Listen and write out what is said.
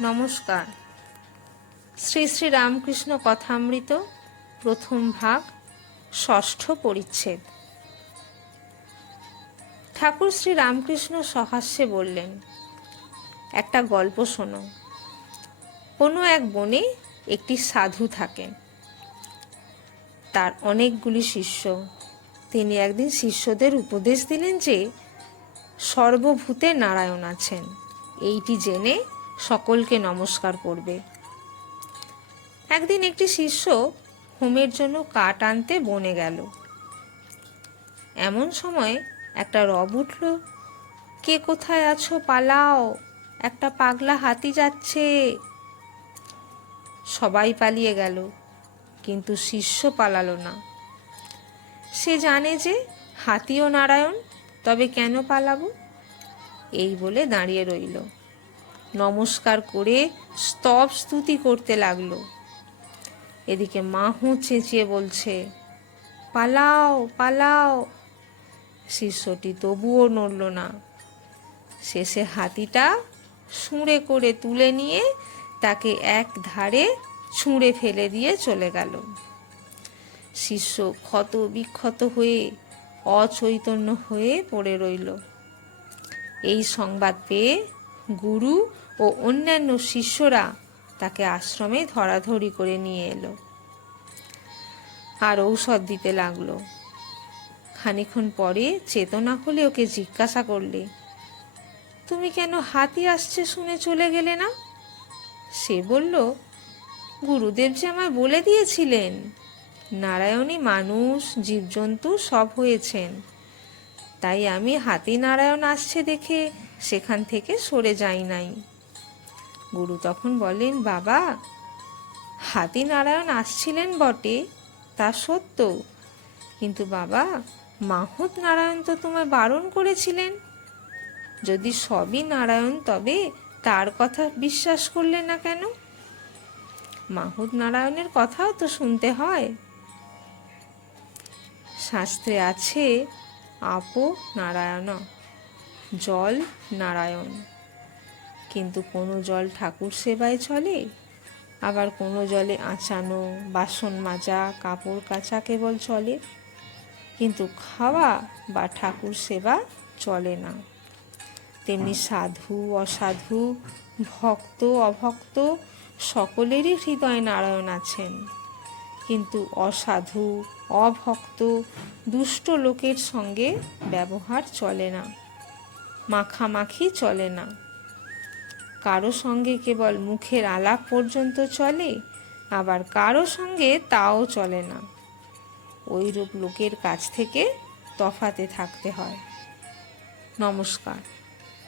নমস্কার। শ্রী শ্রী রামকৃষ্ণ কথামৃত, প্রথম ভাগ, ষষ্ঠ পরিচ্ছেদ। ঠাকুর শ্রী রামকৃষ্ণ সহাস্যে বললেন, একটা গল্প শোনো। কোনো এক বনে একটি সাধু থাকেন। তার অনেকগুলি শিষ্য। তিনি একদিন শিষ্যদের উপদেশ দিলেন যে, সর্বভূতে নারায়ণ আছেন। এইটি জেনে সকলকে নমস্কার করবে। একদিন একটি শিষ্য হোমের জন্য কাঠ আনতে বনে গেল। এমন সময় একটা রব উঠল, কে কোথায় আছো? পালাও, একটা পাগলা হাতি যাচ্ছে। সবাই পালিয়ে গেল, কিন্তু শিষ্য পালালো না। সে জানে যে হাতিও নারায়ণ, তবে কেন পালাবো? এই বলে দাঁড়িয়ে রইল। নমস্কার করে স্তব স্তুতি করতে লাগল। এদিকে মাহু চেঁচিয়ে বলছে, পালাও পালাও। শিষ্যটি তবুও নড়ল না। শেষে হাতিটা সুঁড়ে করে তুলে নিয়ে তাকে এক ধারে ছুঁড়ে ফেলে দিয়ে চলে গেল। শিষ্য ক্ষত বিক্ষত হয়ে অচৈতন্য হয়ে পড়ে রইল। এই সংবাদ পেয়ে গুরু ও অন্যান্য শিষ্যরা তাকে আশ্রমে ধরাধরি করে নিয়ে এলো। আর ঔষধ দিতে লাগল। খানিক্ষণ পরে চেতনা হলে ওকে জিজ্ঞাসা করলে, তুমি কেন হাতি আসছে শুনে চলে গেলে না? সে বলল, গুরুদেব যে আমায় বলে দিয়েছিলেন নারায়ণী মানুষ, জীবজন্তু সব হয়েছেন। তাই আমি হাতি নারায়ণ আসছে দেখে সেখান থেকে সরে যাই নাই। গুরু তখন বলেন, বাবা, হাতি নারায়ণ আসছিলেন বটে, তা সত্য। কিন্তু বাবা, মাহুত নারায়ণ তো তোমায় বারণ করেছিলেন। যদি সবই নারায়ণ, তবে তার কথা বিশ্বাস করলে না কেন? মাহুত নারায়ণের কথাও তো শুনতে হয়। শাস্ত্রে আছে, আপো নারায়ণ। জল নারায়ণ। কিন্তু কোনো জল ঠাকুর সেবায় চলে? আবার কোনো জলে আঁচানো বাসন মাজা কাপড় কাচা কেবল চলে? কিন্তু খাওয়া বা ঠাকুর সেবা চলে না। তেমনি সাধু অসাধু ভক্ত অভক্ত সকলেরই হৃদয় নারায়ণ আছেন। কিন্তু অসাধু অভক্ত দুষ্ট লোকের সঙ্গে ব্যবহার চলে না। মাখামাখি চলে না। কারও সঙ্গে কেবল মুখের আলাপ পর্যন্ত চলে, আবার কারও সঙ্গে তাও চলে না। ওইরূপ লোকের কাছ থেকে তফাতে থাকতে হয়। নমস্কার।